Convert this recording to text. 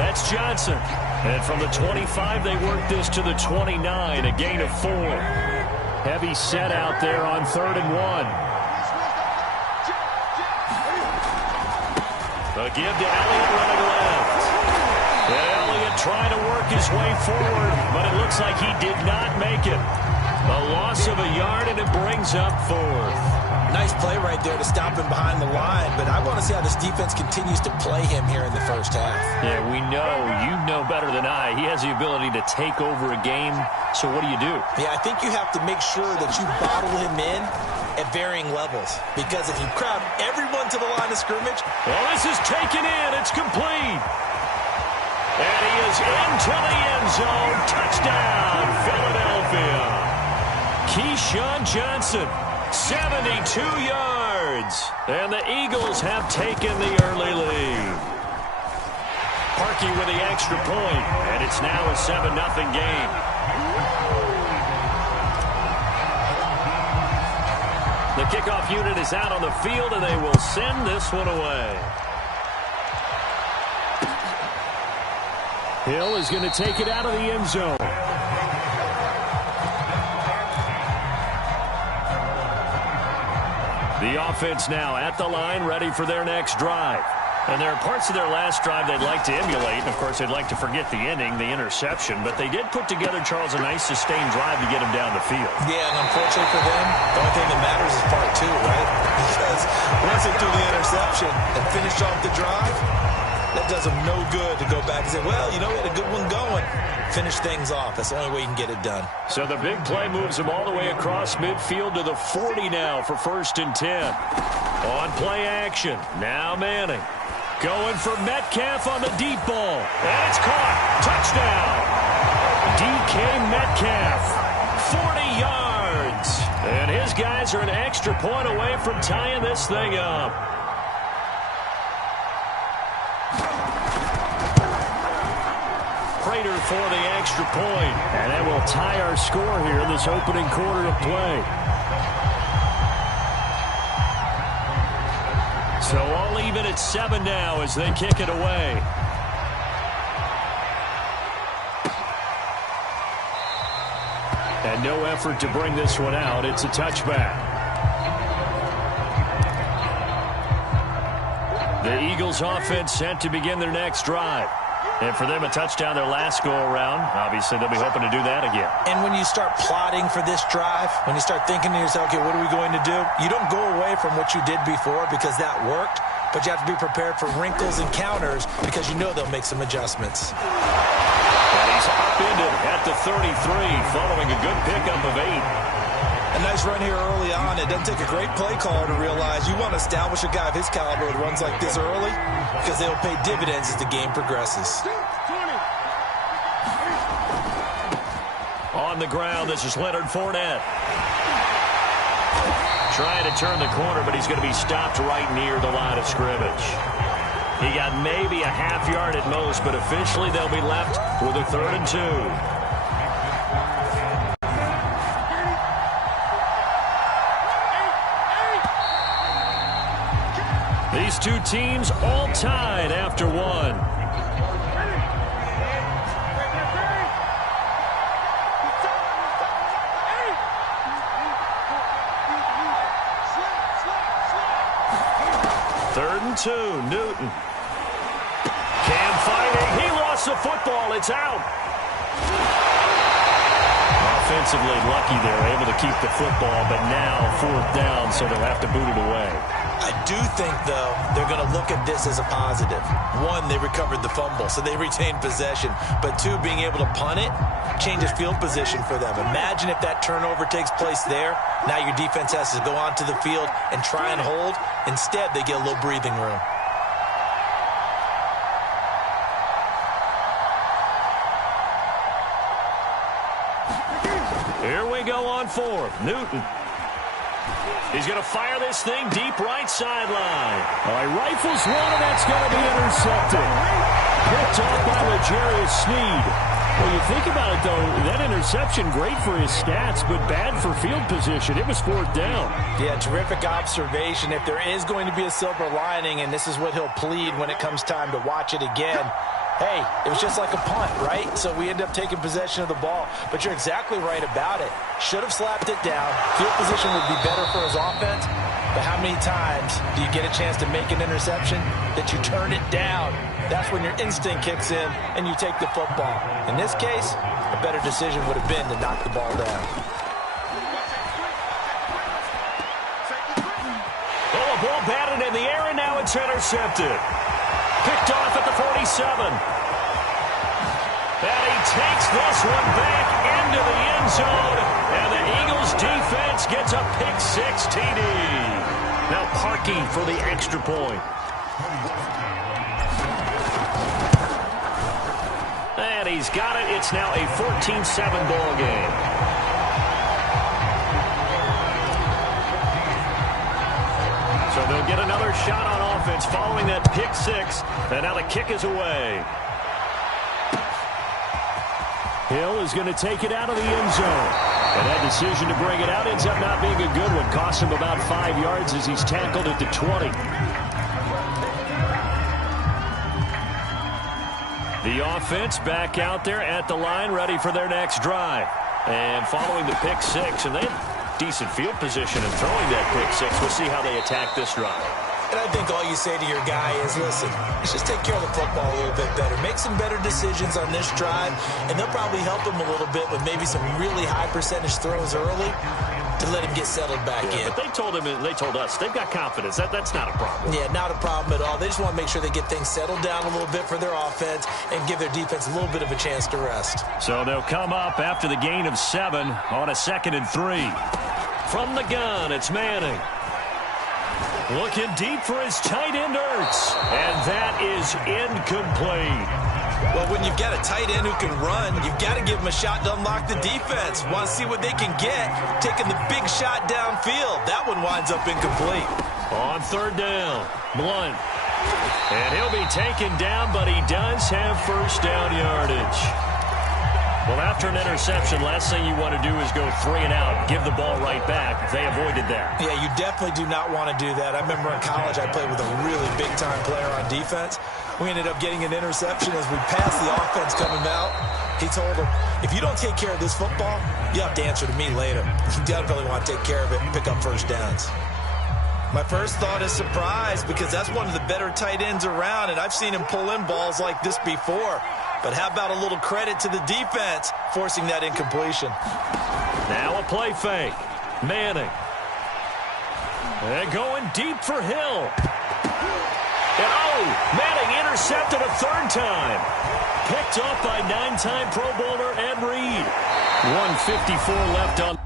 That's Johnson. And from the 25, they work this to the 29, a gain of 4. Heavy set out there on 3rd and 1. A give to Elliott running left. And Elliott trying to work his way forward, but it looks like he did not make it. A loss of a yard, and it brings up 4th. Nice play right there to stop him behind the line, but I want to see how this defense continues to play him here in the first half. Yeah, we know. You know better than I. He has the ability to take over a game, so what do you do? Yeah, I think you have to make sure that you bottle him in at varying levels, because if you crowd everyone to the line of scrimmage... Well, this is taken in. It's complete. And he is into the end zone. Touchdown, Philadelphia. Keyshawn Johnson, 72 yards. And the Eagles have taken the early lead. Parkey with the extra point, and it's now a 7-0 game. The kickoff unit is out on the field, and they will send this one away. Hill is going to take it out of the end zone. The offense now at the line, ready for their next drive. And there are parts of their last drive they'd like to emulate. And, of course, they'd like to forget the ending, the interception. But they did put together, Charles, a nice sustained drive to get him down the field. Yeah, and unfortunately for them, the only thing that matters is part 2, right? Because once they do the interception and finish off the drive, that does them no good to go back and say, well, you know, we had a good one going. Finish things off. That's the only way you can get it done. So the big play moves them all the way across midfield to the 40 now for 1st and 10. On play action. Now Manning. Going for Metcalf on the deep ball. And it's caught. Touchdown. DK Metcalf. 40 yards. And his guys are an extra point away from tying this thing up. Prater for the extra point. And that will tie our score here in this opening quarter of play. So all even at 7 now as they kick it away. And no effort to bring this one out. It's a touchback. The Eagles offense set to begin their next drive. And for them, a touchdown their last go-around. Obviously, they'll be hoping to do that again. And when you start plotting for this drive, when you start thinking to yourself, okay, what are we going to do? You don't go away from what you did before because that worked, but you have to be prepared for wrinkles and counters because you know they'll make some adjustments. And he's upended at the 33 following a good pickup of 8. A nice run here early on. It doesn't take a great play caller to realize you want to establish a guy of his caliber that runs like this early because they'll pay dividends as the game progresses. On the ground, this is Leonard Fournette. Trying to turn the corner, but he's going to be stopped right near the line of scrimmage. He got maybe a half yard at most, but officially they'll be left with a 3rd and 2. These two teams all tied after 1. Third and 2, Newton. Cam fighting. He lost the football. It's out. Offensively lucky they're able to keep the football, but now 4th down, so they'll have to boot it away. I do think, though, they're going to look at this as a positive. 1, they recovered the fumble, so they retained possession. But 2, being able to punt it changes field position for them. Imagine if that turnover takes place there. Now your defense has to go onto the field and try and hold. Instead, they get a little breathing room. Here we go on 4th. Newton. He's going to fire this thing deep right sideline. All right, rifles one, and that's going to be intercepted. Picked off by L'Jarius Sneed. Well, you think about it, though, that interception, great for his stats, but bad for field position. It was 4th down. Yeah, terrific observation. If there is going to be a silver lining, and this is what he'll plead when it comes time to watch it again, hey, it was just like a punt, right? So we end up taking possession of the ball. But you're exactly right about it. Should have slapped it down. Field position would be better for his offense. But how many times do you get a chance to make an interception that you turn it down? That's when your instinct kicks in and you take the football. In this case, a better decision would have been to knock the ball down. Oh, a ball batted in the air, and now it's intercepted. Picked off at the 47. And he takes this one back into the end zone. And the Eagles defense gets a pick-6 TD. Now Parkey for the extra point. And he's got it. It's now a 14-7 ball game. So they'll get another shot on offense following that pick-6. And now the kick is away. Hill is going to take it out of the end zone. And that decision to bring it out ends up not being a good one. Cost him about 5 yards as he's tackled at the 20. The offense back out there at the line, ready for their next drive. And following the pick-6, and they have decent field position in throwing that pick-6. We'll see how they attack this drive. And I think all you say to your guy is, listen, let's just take care of the football a little bit better. Make some better decisions on this drive, and they'll probably help him a little bit with maybe some really high percentage throws early to let him get settled back in. But they told him, and they told us, they've got confidence. That's not a problem. Yeah, not a problem at all. They just want to make sure they get things settled down a little bit for their offense and give their defense a little bit of a chance to rest. So they'll come up after the gain of 7 on a 2nd and 3. From the gun, it's Manning. Looking deep for his tight end, Ertz. And that is incomplete. Well, when you've got a tight end who can run, you've got to give him a shot to unlock the defense. Want to see what they can get, taking the big shot downfield. That one winds up incomplete. On 3rd down, Blunt. And he'll be taken down, but he does have first down yardage. Well, after an interception, last thing you want to do is go 3 and out, give the ball right back. They avoided that. Yeah, you definitely do not want to do that. I remember in college I played with a really big-time player on defense. We ended up getting an interception as we passed the offense coming out. He told him, if you don't take care of this football, you have to answer to me later. You definitely want to take care of it and pick up first downs. My first thought is surprise, because that's one of the better tight ends around, and I've seen him pull in balls like this before. But how about a little credit to the defense forcing that incompletion? Now a play fake. Manning. And going deep for Hill. And Manning intercepted a 3rd time. Picked off by 9-time Pro Bowler Ed Reed. 1:54 left on.